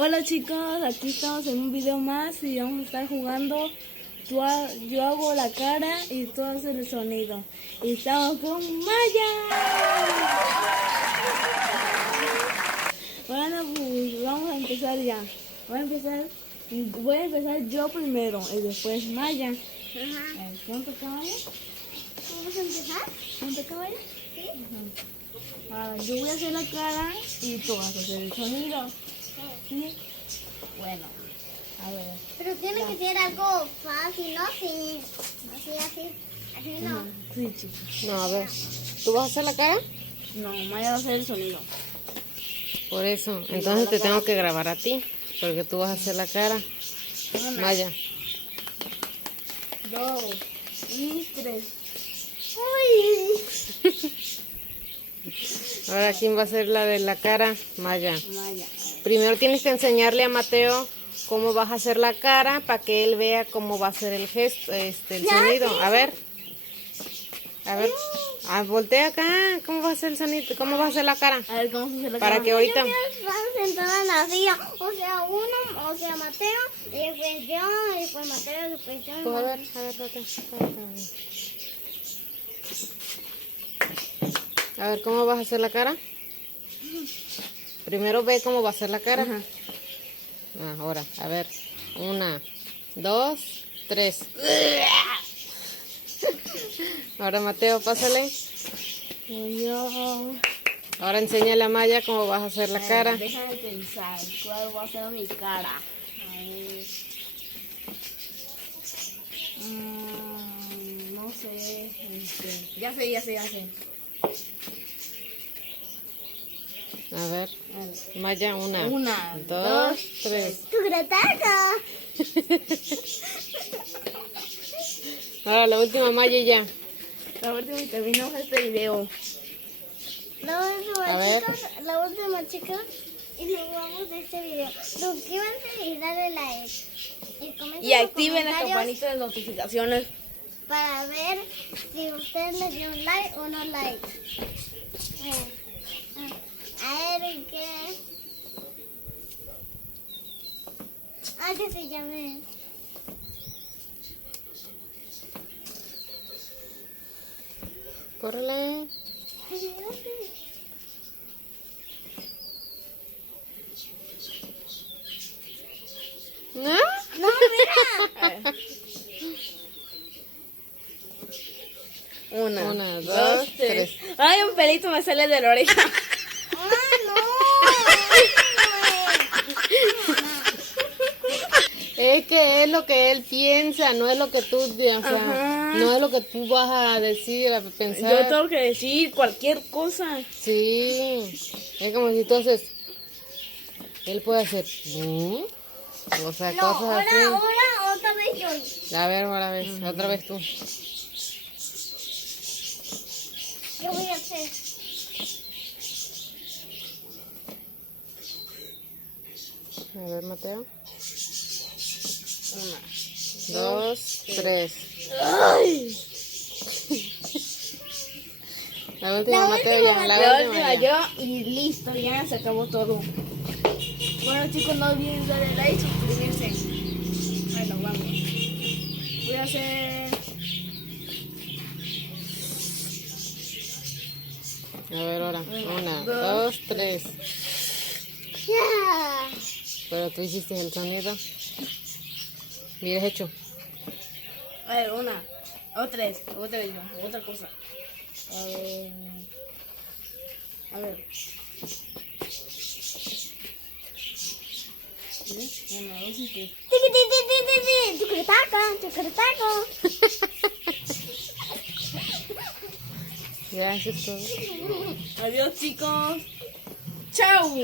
Hola chicos, aquí estamos en un video más y vamos a estar jugando. Yo hago la cara y tú haces el sonido. Y estamos con Maya. Bueno, pues vamos a empezar ya. Voy a empezar yo primero y después Maya. Ajá. ¿Cuánto caballo? ¿Vamos a empezar? ¿Cuánto caballo? Sí. Yo voy a hacer la cara y tú vas a hacer el sonido. ¿Sí? Bueno, a ver. Pero tiene que ser algo fácil, ¿no? Sí. Así no. Sí, chicos. No, a ver. ¿Tú vas a hacer la cara? No, Maya va a hacer el sonido. Por eso. Entonces te tengo que grabar a ti. Porque tú vas a hacer la cara. Una, Maya. 2 y 3. Ahora, ¿quién va a hacer la de la cara? Maya. Maya. Primero tienes que enseñarle a Mateo cómo vas a hacer la cara para que él vea cómo va a ser el gesto, el sonido. A ver. A ver. Voltea acá. ¿Cómo va a hacer el sonido? ¿Cómo va a hacer la cara? A ver cómo se hace la Para cara. que ahorita... Vamos sentada en la silla. O sea, Mateo, y después yo, y después Mateo, y después yo. Pues a ver, Mateo. A ver, ¿cómo vas a hacer la cara? Primero ve cómo va a ser la cara. Ajá. Ahora, a ver. 1, 2, 3. Ahora, Mateo, pásale. Yo... Ahora enséñale a Maya cómo vas a hacer la cara. Déjame pensar cuál va a ser mi cara. A ver. No sé. Ya sé. A ver, A ver. Maya, 1, 1, 2, 3. ¡Tu grataca! Ahora, la última Maya y ya. La última y terminamos este video. A ver. La última, chicos, y nos vamos de este video. Suscríbanse y dale like. Y comenten Y activen la los comentarios campanita de notificaciones. para ver si ustedes le dieron like o no like. A ver, ¿qué? ¿Qué se llame? Córrele. ¿No? No, mira. 1, 1, 2, 2, 3. 3. Ay, un pelito me sale de la oreja. Es que es lo que él piensa, no es lo que tú, o sea, Ajá. no es lo que tú vas a decir, a pensar. Yo tengo que decir cualquier cosa. Sí, es como si tú haces, él puede hacer, o sea, No, cosas así. ahora otra vez yo. A ver, otra vez tú. ¿Qué voy a hacer? A ver, Mateo. 1. 2, 3. Ay. La última, La Mateo, última, ya. La última ya. yo y listo, ya se acabó todo. Bueno chicos, no olviden darle like y suscribirse. Bueno, vamos. Voy a hacer... A ver, ahora. 1, 2, 2, 3. Ya. Pero tú hiciste el sonido. Mira, hecho. A ver, 1, o 3, otra cosa. A ver. ¿Sí? 1, 2 y 3. Chucretaco. Ya, eso es todo. Adiós chicos. Chao.